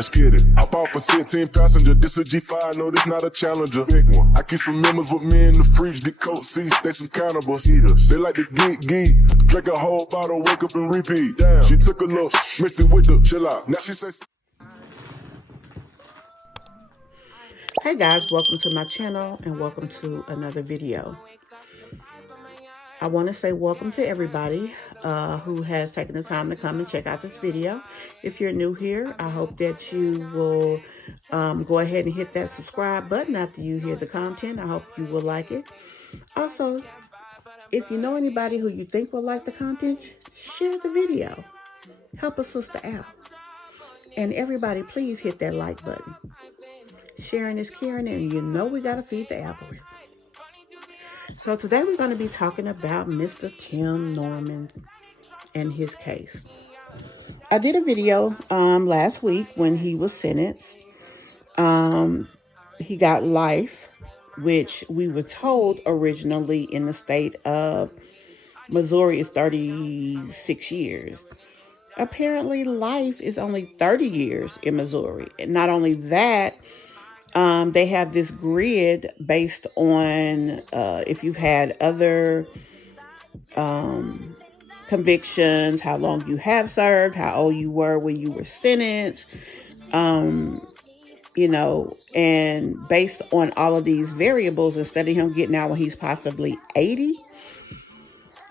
let's get it. I bought for 16 passenger, this a G5, no, this not a Challenger. Big one. I keep some members with me in the fridge, the coat seats, they some cannibals. Eaters. They like to geek, drink a whole bottle, wake up and repeat. Damn, she took a look, mixed it with the chill out. Now she say. Hey guys, welcome to my channel and welcome to another video. I want to say welcome to everybody who has taken the time to come and check out this video. If you're new here, I hope that you will go ahead and hit that subscribe button after you hear the content. I hope you will like it. Also, if you know anybody who you think will like the content, share the video. Help a sister out. And everybody, please hit that like button. Sharing is caring, and you know we got to feed the algorithm. So today we're going to be talking about Mr. Tim Norman and his case. I did a video last week when he was sentenced. He got life, which we were told originally in the state of Missouri is 36 years. Apparently life is only 30 years in Missouri. And not only that, they have this grid based on if you've had other convictions, how long you have served, how old you were when you were sentenced, you know, and based on all of these variables, instead of him getting out when he's possibly 80,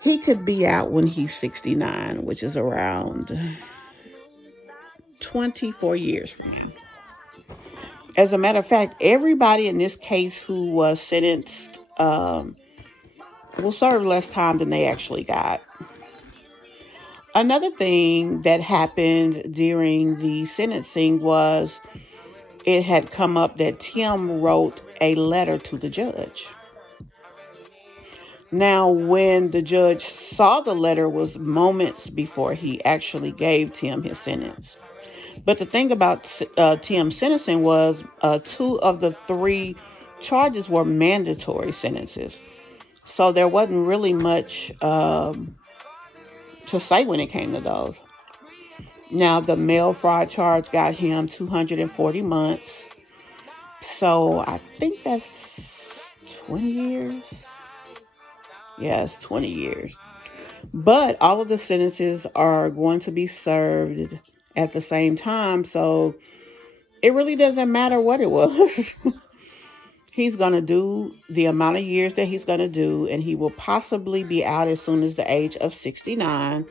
he could be out when he's 69, which is around 24 years from now. As a matter of fact, everybody in this case who was sentenced will serve less time than they actually got. Another thing that happened during the sentencing was it had come up that Tim wrote a letter to the judge. Now, when the judge saw the letter was moments before he actually gave Tim his sentence. But the thing about Tim's sentencing was 2 of the 3 charges were mandatory sentences. So there wasn't really much to say when it came to those. Now, the mail fraud charge got him 240 months. So I think that's 20 years. Yes, 20 years. But all of the sentences are going to be served at the same time, so it really doesn't matter what it was. He's going to do the amount of years that he's going to do, and he will possibly be out as soon as the age of 69.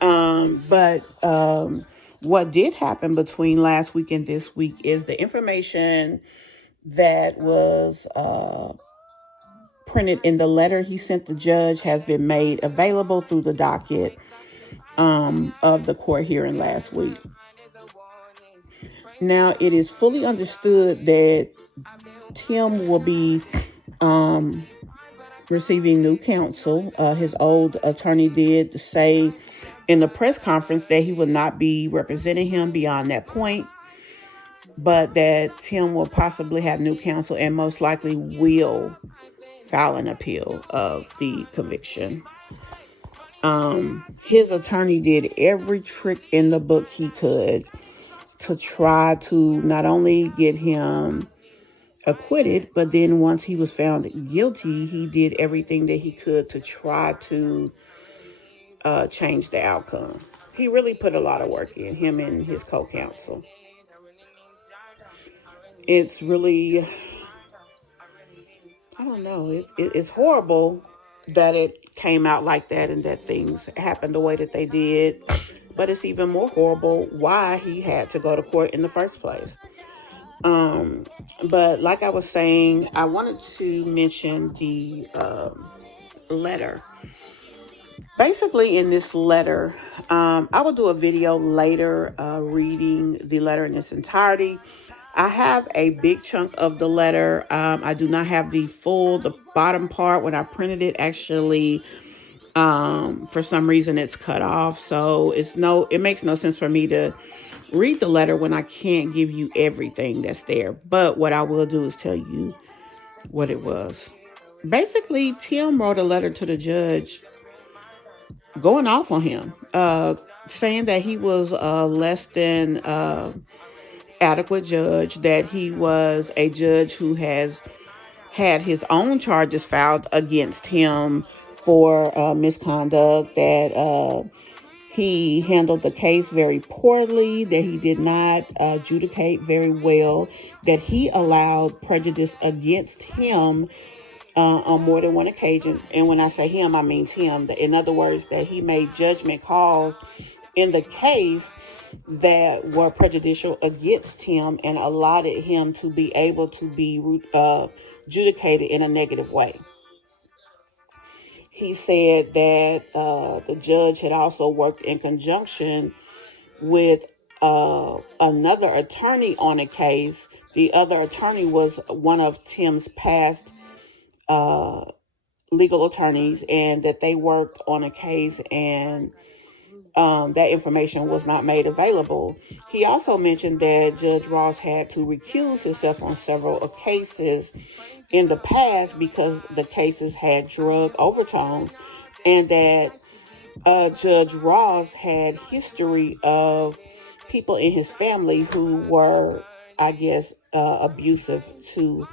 But what did happen between last week and this week is the information that was printed in the letter he sent the judge has been made available through the docket of the court hearing last week. Now, it is fully understood that Tim will be receiving new counsel. His old attorney did say in the press conference that he will not be representing him beyond that point, but that Tim will possibly have new counsel and most likely will file an appeal of the conviction. His attorney did every trick in the book he could to try to not only get him acquitted, but then once he was found guilty, he did everything that he could to try to change the outcome. He really put a lot of work in, him and his co-counsel. It's really, I don't know, it's horrible that it came out like that and that things happened the way that they did. But it's even more horrible why he had to go to court in the first place. But like I was saying, I wanted to mention the letter. Basically, in this letter, I will do a video later reading the letter in its entirety. I have a big chunk of the letter. I do not have the bottom part. When I printed it, actually, for some reason, it's cut off. So it makes no sense for me to read the letter when I can't give you everything that's there. But what I will do is tell you what it was. Basically, Tim wrote a letter to the judge going off on him, saying that he was less than adequate judge, that he was a judge who has had his own charges filed against him for misconduct, that he handled the case very poorly, that he did not adjudicate very well, that he allowed prejudice against him on more than one occasion. And when I say him, I mean him. In other words, that he made judgment calls in the case that were prejudicial against him and allotted him to be able to be adjudicated in a negative way. He said that the judge had also worked in conjunction with another attorney on a case. The other attorney was one of Tim's past legal attorneys, and that they worked on a case, and that information was not made available. He also mentioned that Judge Ross had to recuse himself on several cases in the past because the cases had drug overtones, and that Judge Ross had history of people in his family who were, I guess, abusive to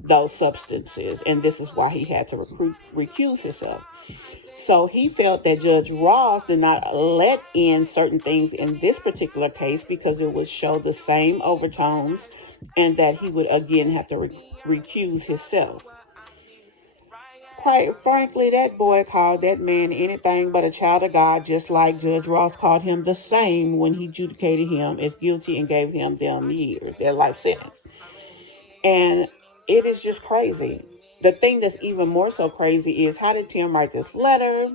those substances, and this is why he had to recuse himself. So he felt that Judge Ross did not let in certain things in this particular case because it would show the same overtones, and that he would again have to recuse himself. Quite frankly, that boy called that man anything but a child of God, just like Judge Ross called him the same when he adjudicated him as guilty and gave him them years, their life sentence. And it is just crazy. The thing that's even more so crazy is, how did Tim write this letter?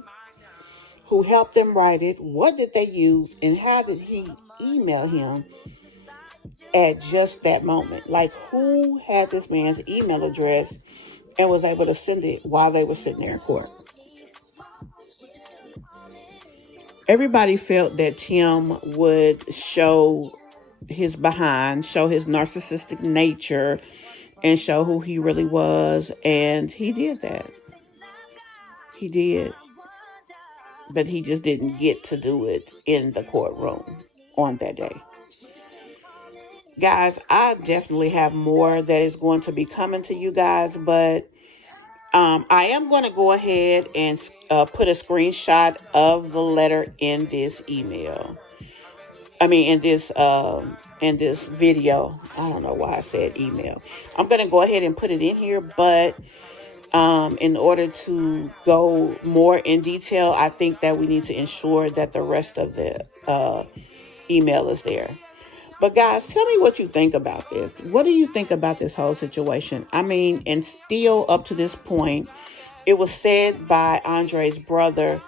Who helped them write it? What did they use? And how did he email him at just that moment? Like, who had this man's email address and was able to send it while they were sitting there in court? Everybody felt that Tim would show his behind, show his narcissistic nature, and show who he really was. And he did that. He did. But he just didn't get to do it in the courtroom on that day. Guys, I definitely have more that is going to be coming to you guys, but I am going to go ahead and put a screenshot of the letter in this email. In this video. I don't know why I said email. I'm going to go ahead and put it in here, but in order to go more in detail, I think that we need to ensure that the rest of the email is there. But guys, tell me what you think about this. What do you think about this whole situation? And still up to this point, it was said by Andre's brother,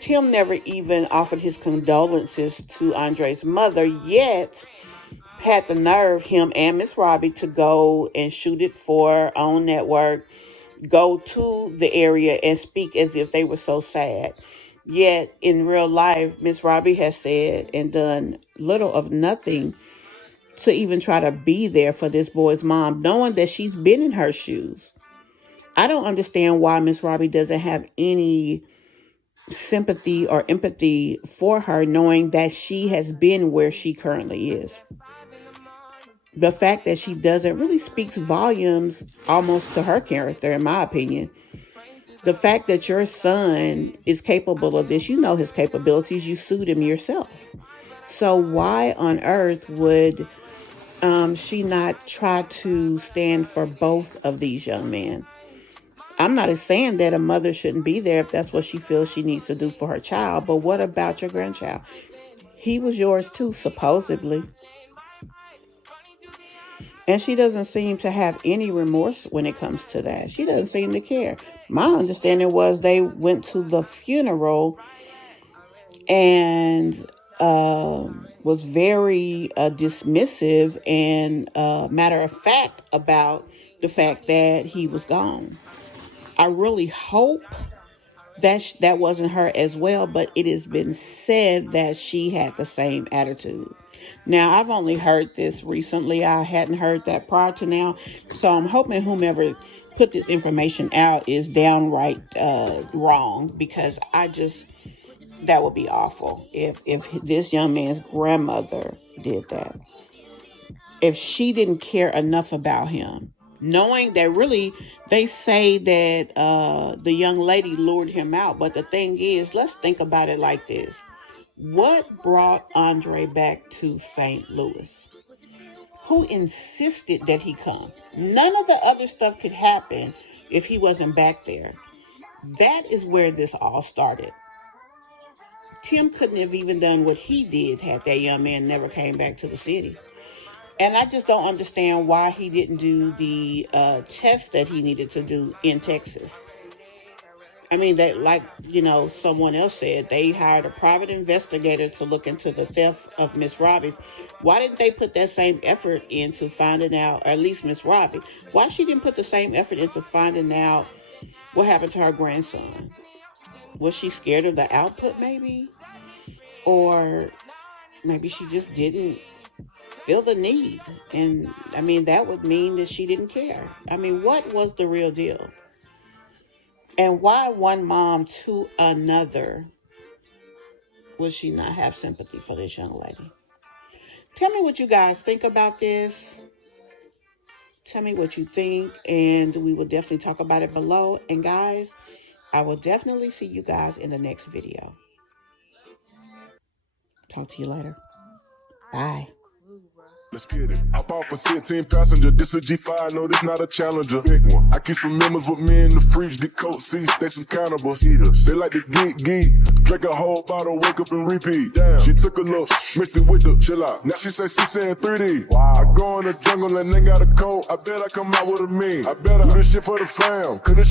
Tim never even offered his condolences to Andre's mother, yet had the nerve, him and Miss Robbie, to go and shoot it for OWN Network, go to the area and speak as if they were so sad. Yet in real life, Miss Robbie has said and done little of nothing to even try to be there for this boy's mom, knowing that she's been in her shoes. I don't understand why Miss Robbie doesn't have any sympathy or empathy for her, knowing that she has been where she currently is. The fact that she doesn't really speaks volumes almost to her character, in my opinion. The fact that your son is capable of this, you know his capabilities, you sued him yourself. So why on earth would she not try to stand for both of these young men? I'm not saying that a mother shouldn't be there if that's what she feels she needs to do for her child, but what about your grandchild? He was yours too, supposedly. And she doesn't seem to have any remorse when it comes to that. She doesn't seem to care. My understanding was they went to the funeral and was very dismissive and matter of fact about the fact that he was gone. I really hope that that wasn't her as well, but it has been said that she had the same attitude. Now, I've only heard this recently. I hadn't heard that prior to now. So I'm hoping whomever put this information out is downright wrong, because That would be awful if this young man's grandmother did that. If she didn't care enough about him, knowing that really they say that the young lady lured him out. But the thing is, let's think about it like this. What brought Andre back to St. Louis? Who insisted that he come? None of the other stuff could happen if he wasn't back there. That is where this all started. Tim couldn't have even done what he did had that young man never came back to the city. And I just don't understand why he didn't do the test that he needed to do in Texas. I mean, that, like, someone else said, they hired a private investigator to look into the theft of Miss Robbie. Why didn't they put that same effort into finding out, or at least Miss Robbie, why she didn't put the same effort into finding out what happened to her grandson? Was she scared of the output, maybe? Or maybe she just didn't feel the need. And, I mean, that would mean that she didn't care. I mean, what was the real deal? And why one mom to another would she not have sympathy for this young lady? Tell me what you guys think about this. Tell me what you think, and we will definitely talk about it below. And guys, I will definitely see you guys in the next video. Talk to you later. Bye. Let's get it. Hop off a 16 passenger. This a G5, no, this not a Challenger. Big one. I keep some members with me in the fridge. The coat seats, they some cannibals. Eaters. They like to geek. Drink a whole bottle, wake up and repeat. Damn. She took a look, mixed it with the chill out. Now she say she saying 3D. Wow. I go in the jungle and they got a coat. I bet I come out with a mean. I bet I do this shit for the fam. Cause this shit